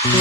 కింద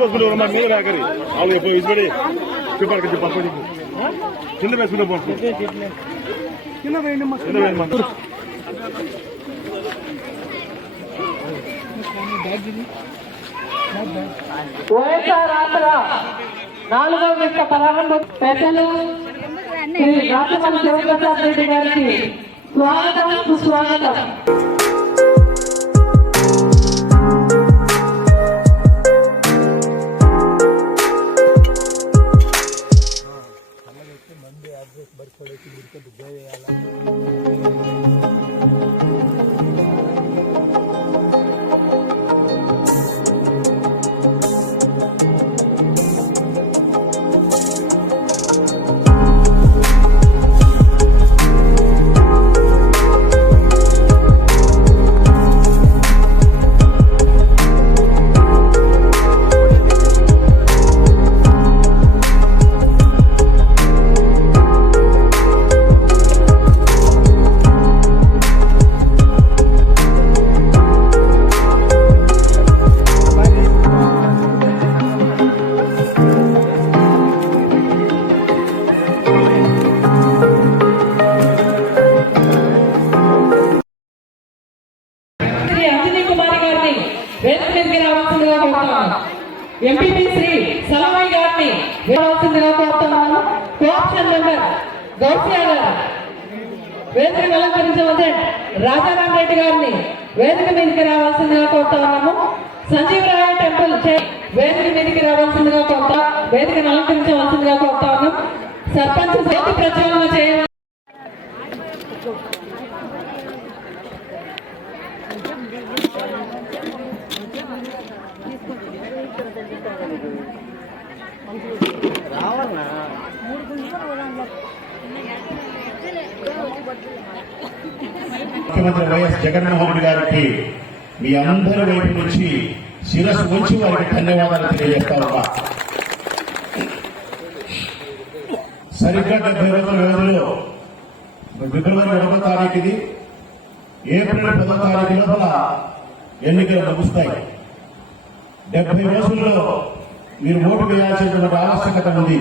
బస్సులు మీద రాకరి వాళ్ళు ఇసుబడి చెప్పాలి పప్పు కింద వేసుకుంటే బాగుంటుంది కింద వేయండి వైఎస్ఆర్ ఆంధ్ర 4వ విడత ప్రారంభ పెద్దలు శ్రీ రాచమల్లి శివప్రసాద్ రెడ్డి గారికి స్వాగతం సుస్వాగతం. ఎంపీపీ శ్రీ సలమయ్య గారిని వేయాల్సిందిగా కోరుతున్నాను. కోఆప్షన్ మెంబర్ గౌసియా గారు వేదికను అలంకరించవలసి రాజారాం రెడ్డి గారిని వేదిక మీదకి రావాల్సిందిగా కోరుతున్నాము. సంజీవరాయ టెంపుల్ వేదిక మీదకి రావాల్సిందిగా వేదికను అలంకరించవలసిందిగా కోరుతున్నాము. సర్పంచ్ జ్యోతి ప్రచారణ చేయాలి. ముఖ్యమంత్రి వైఎస్ జగన్మోహన్ రెడ్డి గారికి మీ అందరి వైపు నుంచి శిరస్సు ఉంచి వారికి ధన్యవాదాలు తెలియజేస్తా ఉన్నా. సరిగ్గా 70 రోజుల వ్యవధిలో ఫిబ్రవరి 1వ తారీఖుది ఏప్రిల్ 10వ తారీఖు లోపల ఎన్నికలు ముగుస్తాయి. 70 రోజుల్లో మీరు ఓటు వేయాల్సినటువంటి ఆవశ్యకత ఉంది.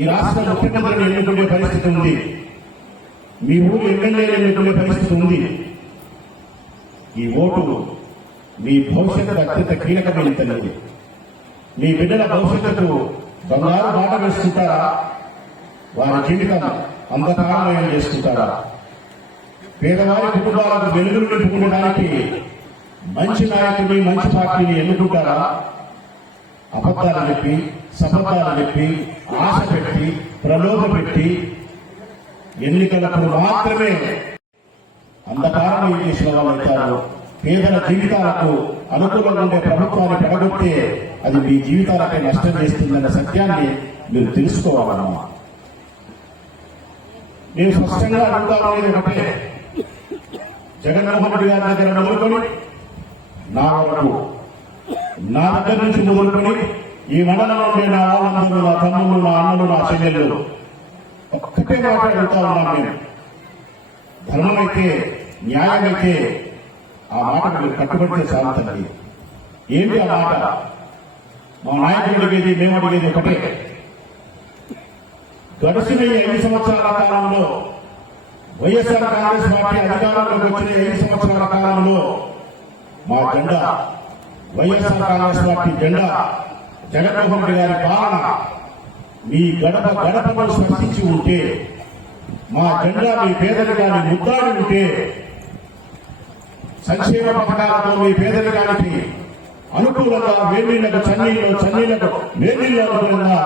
ఈ రాష్ట్ర ముఖ్యమంత్రిని ఎన్నుకునే పరిస్థితి ఉంది. మీ ఊరు ఎమ్మెల్యేలు ఎన్నుకునే పరిస్థితి ఉంది. ఈ ఓటు మీ భవిష్యత్తు అత్యంత కీలకమైనది. మీ బిడ్డల భవిష్యత్తుకు బంగారు బాట వేసుకుంటారా? వారి జీవితం అంధకారమయం చేసుకుంటారా? పేదవారి కుటుంబాలకు వెలుగులు నింపుకునేదానికి మంచి నాయకుడిని, మంచి పార్టీని ఎన్నుకుంటారా? అబద్ధాలు చెప్పి, సబద్ధాలు చెప్పి, ఆశ పెట్టి, ప్రలోభ పెట్టి ఎన్నికలప్పుడు మాత్రమే అంధకారం చేసిన వాళ్ళు అవుతారు. పేదల జీవితాలకు అనుకూలంగా ఉండే ప్రభుత్వాన్ని పడగొట్టే అది మీ జీవితాలపై నష్టం చేస్తుందన్న సత్యాన్ని మీరు తెలుసుకోవాలమ్మా. నేను స్పష్టంగా అడుగుతా ఉండేది ఒకటే, జగన్మోహన్ రెడ్డి గారి దగ్గర మొదలుకొని నా వరకు, నా దగ్గర నుంచి మొదలుకొని ఈ మండలంలో ఉండే నా వాళ్ళందరూ, నా తమ్ముళ్ళు, నా అన్నలు, నా చెల్లెళ్ళు ఒక్కటే మాట్లాడుతూ ఉన్నాం. నేను ధర్మమైతే, న్యాయమైతే ఆ మాట మీరు కట్టుబడితే సాగుతుంది. ఏంటి ఆ మాట? మా నాయకుడు అడిగేది, మేము అడిగేది ఒకటే, గడిచిన 5 సంవత్సరాల కాలంలో వైఎస్ఆర్ కాంగ్రెస్ పార్టీ అధికారంలోకి వచ్చిన 5 సంవత్సరాల కాలంలో మా జెండా, వైఎస్ఆర్ కాంగ్రెస్ పార్టీ జెండా, జగన్మోహన్ రెడ్డి గారి పాలన మీ గడప గడపను స్పర్శించి ఉంటే, మా జెండా మీ పేదరికాన్ని ముద్దాడి ఉంటే, సంక్షేమ పథకాలతో మీ పేదరికానికి అనుకూలంగా వేడిళ్లకు చన్నీళ్లకు వేడిళ్ళు అనుకూలంగా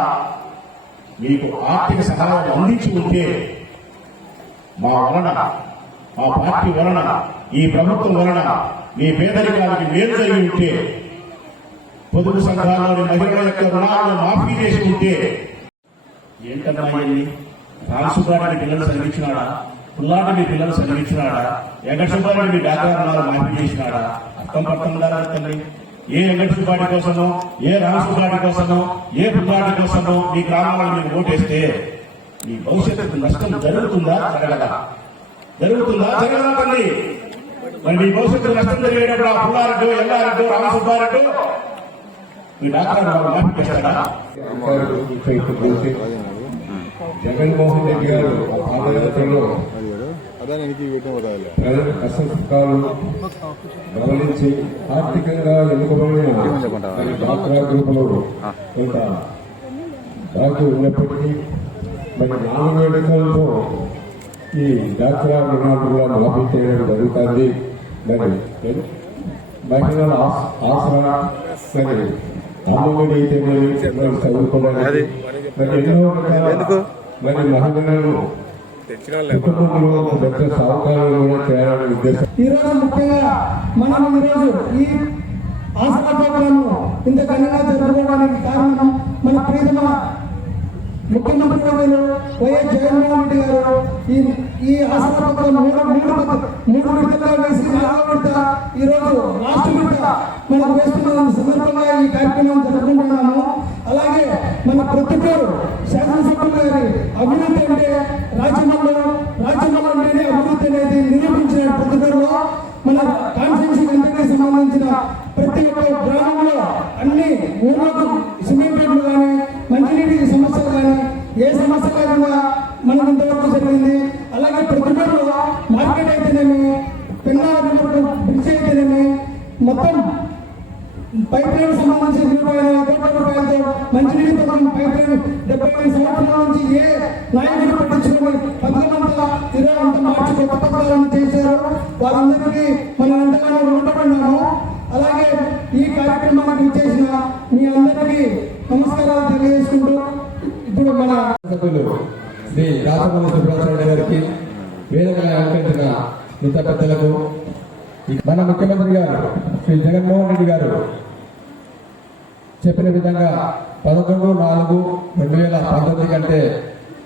మీకు ఆర్థిక సహాయం అందించి ఉంటే, మా వలన, మా పార్టీ వలన, ఈ ప్రభుత్వం వలన మీ పేదరికానికి మేలు జరిగి ఉంటే, పొదుపు సంఘాల్లోని మహిళల యొక్క రుణాలను మాఫీ చేసి ఉంటే, ఏంటన్నా రామసుబ్బారెడ్డి పిల్లలు చదివించినాడా? పుల్లాటి మీ పిల్లలు చదివించినాడా? వెంకటసుబ్బారెడ్డి మీ వ్యాపారాలు మాఫీ చేసినాడా? అర్థం పట్టం ఉండాలి తల్లి. ఏ వెంకటసుబ్బారెడ్డి కోసమో, ఏ రామసుబ్బారెడ్డి కోసమో, ఏ పుల్లాటి కోసమో మీ గ్రామాలను మీరు ఓటేస్తే మీ భవిష్యత్తు నష్టం జరుగుతుందా? జరగదా? జరుగుతుందా? జరగదా తల్లి? మరి మీ భవిష్యత్తు నష్టం జరిగేటప్పుడు ఆ పుల్లారెడ్డి, ఎల్లారెడ్డి, రామసుబ్బారెడ్డి మీ వ్యాపారాలు మాఫీ చేస్తాడా? జగన్మోహన్ రెడ్డి గారు పాదయాత్రలో ప్రజల కష్టాలు గమనించి ఆర్థికంగా వెనుకబడిన డాక్రా గ్రూపులో కొంత బాకీ ఉన్నప్పటికీ మరి 4 ఎన్నికలతో ఈ డాక్రా రుణాలు మాఫీ చేయడం జరుగుతుంది. మరి మహిళల ఆసరా, మరి అమ్మఒడి అయితే పిల్లలు చదువుకోవడానికి, మరి ఎన్నో మరి మహిళలను కుటుంబంలో పెద్ద సహకారాలు కూడా చేయాలనే ఉద్దేశం. ఈరోజు ముఖ్యంగా మనం ఈరోజు ఈ ఆసరా ప్రోగ్రాం ఇంత ఘనంగా జరుపుకోవడానికి కారణం మన ప్రియతమ ముఖ్యమంత్రి వైఎస్ జగన్మోహన్ రెడ్డి గారు ఈ ఆసరా ప్రోగ్రాం మూడు విడతలుగా వేసి 4వ విడత ఈరోజు లాస్ట్ విడత మనం వేస్తున్న సందర్భంగా ఈ కార్యక్రమం జరుపుకుంటున్నాము. అలాగే మన ప్రొద్దుటూరు శాసనసభ్యులు గారి అభివృద్ధి అంటే రాజ్యమంలో అంటేనే అభివృద్ధి అనేది నిరూపించిన ప్రొద్దుటూరులో మన కాన్స్టిట్యూన్సీ అందరికీ సంబంధించిన ప్రతి ఒక్క గ్రామంలో అన్ని ఊర్లకు సిమెంట్ రోడ్లు కానీ, మంచినీటి సమస్యలు కానీ, ఏ సమస్య లేకుండా మనం ఇంతవరకు జరిగింది. అలాగే ప్రొద్దుటూరులో మార్కెట్ అయితేనేమి, పెన్నా బ్రిడ్జ్ అయితేనేమి, మొత్తం పైప్ లైన్ సంబంధించిన 25 కోట్ల రూపాయలతో మంచినీటి పథకం పైప్ లైన్ 75 సంవత్సరాల నుంచి ఏ నాయకుడు పట్టించుకొని పథకమంతా అంతా మార్చి కొత్త పథకాలను చేశారు. వాళ్ళందరికీ మనం ఎంతగానో రుణపడినాము. అలాగే ఈ కార్యక్రమానికి చేసిన మీ అందరికీ నమస్కారాలు తెలియజేసుకుంటూ ఇప్పుడు మన సభ్యులు శ్రీ రాజమౌళి సుబ్రహ్మణ్య గారికి, వేదికగా అలంకరించిన మిగతా పెద్దలకు, మన ముఖ్యమంత్రి గారు శ్రీ జగన్మోహన్ రెడ్డి గారు చెప్పిన విధంగా 11/4/2019 కంటే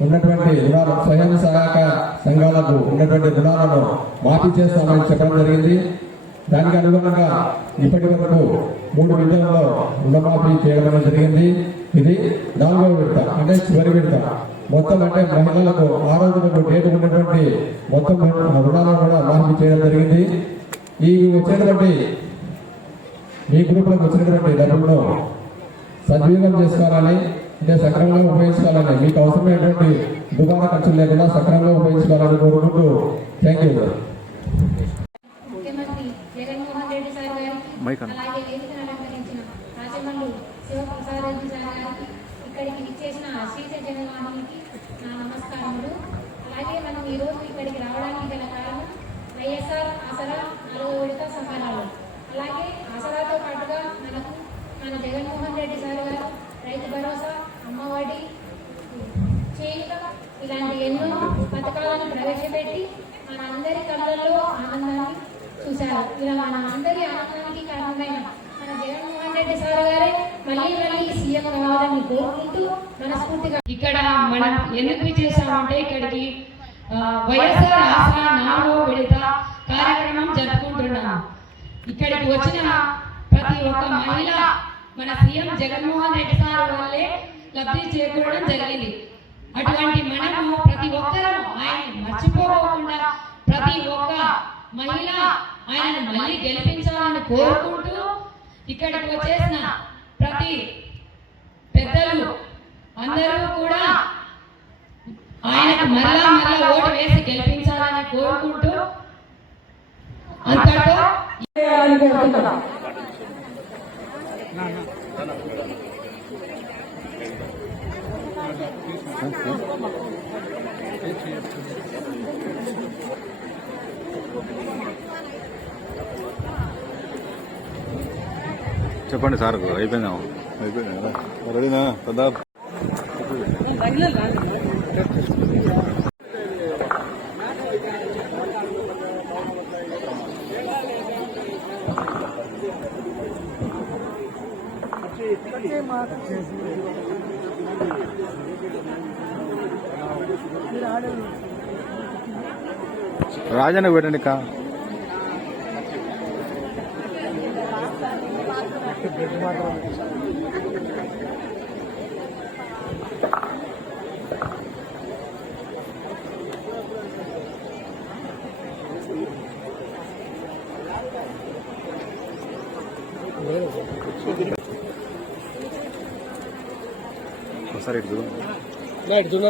ఉన్నటువంటి రుణాలు, స్వయం సహాయక సంఘాలకు ఉన్నటువంటి రుణాలను మాఫీ చేస్తామని చెప్పడం జరిగింది. దానికి అనుగుణంగా ఇప్పటి వరకు 3 విడతల్లో రుణమాఫీ చేయడం జరిగింది. ఇది 4వ విడత, అంటే చివరి విడత. మొత్తం అంటే మహిళలకు ఆ రోజులకు డేట్ ఉన్నటువంటి మొత్తం రుణాలను కూడా మాఫీ చేయడం జరిగింది. ఈ వచ్చేటువంటి మీ గ్రూపులకు వచ్చినటువంటి డబ్బులను సద్వినియోగం చేసుకోవాలని, అంటే సక్రమంగా ఉపయోగించుకోవాలని, మీకు అవసరమైనటువంటి దుకాణ ఖర్చులు లేకుండా సక్రమంగా ఉపయోగించుకోవాలని కోరుకుంటూ థ్యాంక్ యూ. ముఖ్యమంత్రి జగన్మోహన్ రెడ్డి సార్ గారు, అలాగే వేదికను అలంకరించిన రాజమల్లు శివప్రసాద్ రెడ్డి సార్ గారికి, ఇక్కడికి విచ్చేసిన శ్రీశ జనవాహినికి నా నమస్కారములు. ఈరోజు ఇక్కడికి రావడానికి గల కారణం వైఎస్ఆర్ ఆసరా 4వ విడత సంబరాలు. అలాగే ఆసరాతో పాటుగా మనకు మన జగన్మోహన్ రెడ్డి సార్ గారు రైతు భరోసా, అమ్మఒడి, చేయుత ఇలాంటి ఎన్నో పథకాలను ప్రవేశపెట్టి మన అందరి కళ్ళల్లో ఆనందాన్ని చూశారు. ఇలా మన అందరి ఆనందానికి కారణమైన మన జగన్మోహన్ రెడ్డి సార్ గారే మళ్ళీ సీఎం కావాలని కోరుకుంటూ మనస్ఫూర్తిగా ఇక్కడ మనం ఎందుకు చేశామంటే ఇక్కడికి వైఎస్ఆర్ ఆసరా 4వ విడత కార్యక్రమం జరుపుకుంటున్నాం. ఇక్కడికి వచ్చిన ప్రతి ఒక్క మహిళ మన సీఎం జగన్మోహన్ రెడ్డి సార్ వల్లే లబ్ధి చేకూరడం జరిగింది. అటువంటి మనము ప్రతి ఒక్కరూ ఆయన మర్చిపోకుండా ప్రతి ఒక్క మహిళ ఆయనను మళ్ళీ గెలిపించాలని కోరుకుంటూ ఇక్కడికి వచ్చేసిన ప్రతి పెద్దలు అందరూ కూడా ఆయనకు మళ్ళా ఓటు వేసి గెలిపించాలని కోరుకుంటూ అంతటా చెప్పండి సార్, అయిపోయిందా? అయిపోయిందా? రెడీనా? పెద్ద రాజన్న పెట్టండి కా ఒకసారి ఇటు చూడు.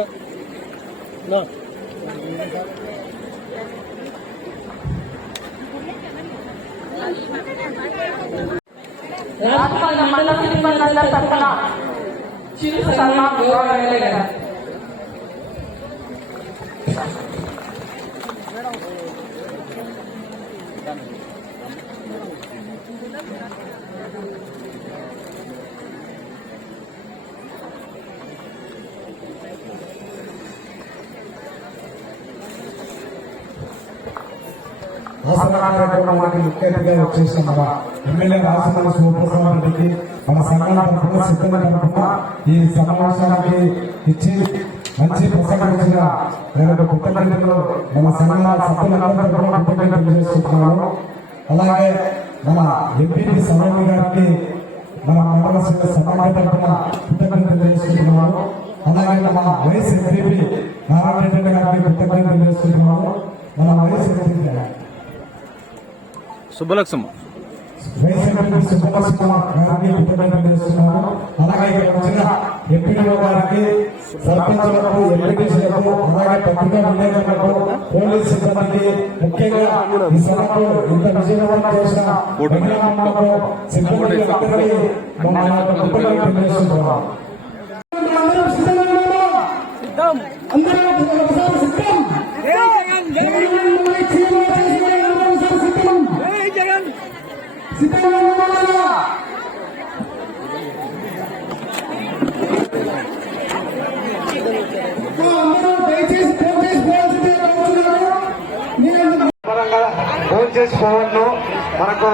రాష్ట్ర మండల సిబ్బంది తరఫున చిరు సన్మాన్ గౌరవ ఎమ్మెల్యే గారు. ఆసరా కార్యక్రమానికి ముఖ్య అతిథిగా వచ్చేసిన మన ఎమ్మెల్యే రాజమల్లి శివప్రసాద్ రెడ్డికి మన సంఘం తరఫున సిబ్బంది తరఫున ఈ సమావేశానికి ఇచ్చి మంచి ప్రసంగించిన నేను కృతజ్ఞతలు మన సంఘ సభ్యులందరి తరఫున కృతజ్ఞతలు చేస్తున్నాను. అలాగే మన ఎంపీ సరోని గారికి మన మండల సమాజ తరఫున కృతజ్ఞతలు చేస్తున్నాను. అలాగే మన వైఎస్ ఎంపీ నారాయణ రెడ్డి గారికి కృతజ్ఞతలు చేస్తున్నాను. మన వైఎస్ ఎంపీ సుబ్బలక్ష్మ సుబ్బలక్ష్మ గారికి కృతజ్ఞతలు చేస్తున్నాను. అలాగే ఇక్కడ వచ్చిన ఎంపీఓ గారికి, సర్పంచులకు, ఎంపీటీసీలకు, అలాగే పత్రికా విలేకరులకు, పోలీస్ సిబ్బందికి, ముఖ్యంగా ఈ సభకు ఇంత విజయవంతం చేసిన మహిళలకు, సిబ్బందికి అందరికీ మన యొక్క కృతజ్ఞతలు తెలియజేస్తున్నాం. ఫోన్ చేసి పోవద్దు. మనకు